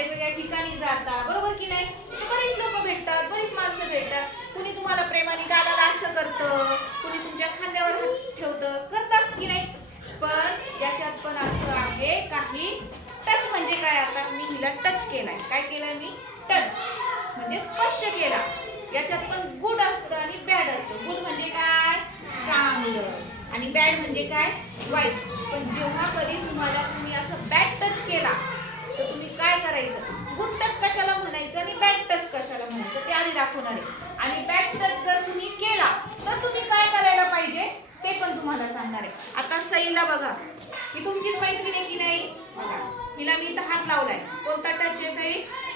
वेगवेगळ्या ठिकाणी जाता, बरोबर की नाही? बरीच लोक भेटतात, बरीच माणसं भेटतात. कुणी तुम्हाला प्रेमाने गालाला असं करतं, कुणी तुमच्या खांद्यावर हात ठेवतं, करतात की नाही? पण याच्यात पण असं आहे काही टच म्हणजे काय? आता मी हिला टच केलाय. काय केलंय मी? टच म्हणजे स्पर्श केला. याच्यात पण गुड असतं आणि बॅड असतं. गुड म्हणजे काय? चांगलं. आणि बॅड म्हणजे काय? वाईट. पण जेव्हा कधी तुम्हाला तुम्ही असं बॅड टच केला तर तुम्ही काय करायचं? गुड टच कशाला म्हणायचं आणि बॅड टच कशाला म्हणायचं ते आधी दाखवणार आहे. आणि बॅड टच जर तुम्ही केला तर तुम्ही काय करायला पाहिजे ते पण तुम्हाला सांगणार आहे. आता सईला बघा, ही तुमचीच मैत्रीण आहे की नाही? बघा, हिला मी इथं हात लावलाय. कोणता टच आहे सई?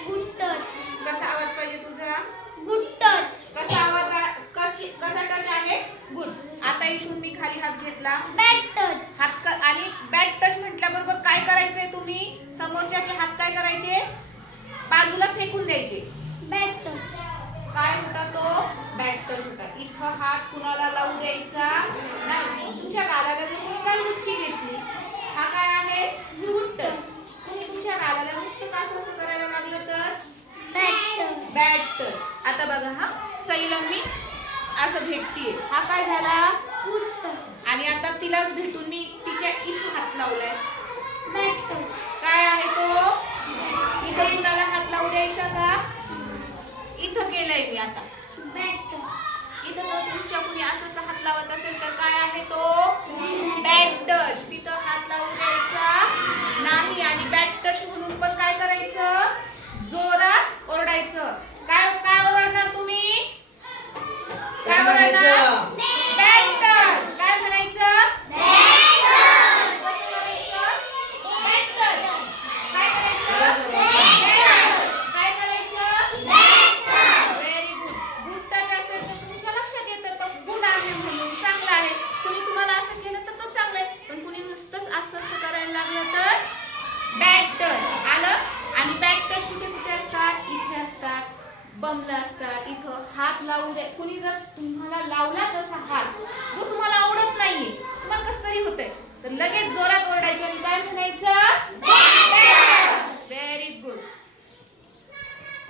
Good touch. कसा आवाज पाहिजे तुझा? Good touch. कसा आवाज कसा टच आहे? गुड. आता इथून मी खाली हात घेतला, बॅड टच. हात आणि बॅड टच म्हटल्याबरोबर काय करायचंय तुम्ही? समोरच्याचे हात काय करायचे? बाजूला फेकून द्यायचे. Bad touch. काय होता तो? बॅड टच होता. इथं हात कुणाला लावू द्यायचा नाही. तुमच्या गालाला जर तुम्ही काय उंची घेतली, हा काय आहे? Good touch. तुम्ही तुमच्या गालाला नुसतं असं करायला लागलं तर बॅड टच. Bad touch. आता बघा, हा सईला मी असं भेटतीये, हा काय झाला? Good touch. आणि आता तिलाच भेटून मी तिच्या इथं हात लावलाय. Bad touch. काय आहे तो? इथं कुणाला हात लावू द्यायचा का? इथं केलंय मी आता. Bad touch. इथं तो तुमच्या कुणी असं हात लावत असेल तर काय आहे तो? Bad touch. तिथं हात लावू द्यायचा नाही. आणि बॅड टच म्हणून पण काय करायचं? जोरात ओरडायचं. काय काय ओरडणार तुम्ही? काय ओरडणार? Bad touch. काय म्हणायचं? कसं करायचं? Bad touch. काय करायचं? काय करायचं? Very good. गुड टच असेल तर तुमच्या लक्षात येतं तर गुड आहे म्हणून, चांगलं आहे. कुणी तुम्हाला असं केलं तर तो चांगलं आहे. पण कुणी नुसतंच असं करायला लागलं तर बॅड टच आलं. आणि बॅड टच कुठे कुठे असतात? इथे असतात, बमला असतात. इथं हात लावू द्या. कुणी जर तुम्हाला लावला तसा हात जो तुम्हाला आवडत नाहीये, तुम्हाला कसं तरी होतंय, तर लगेच जोरात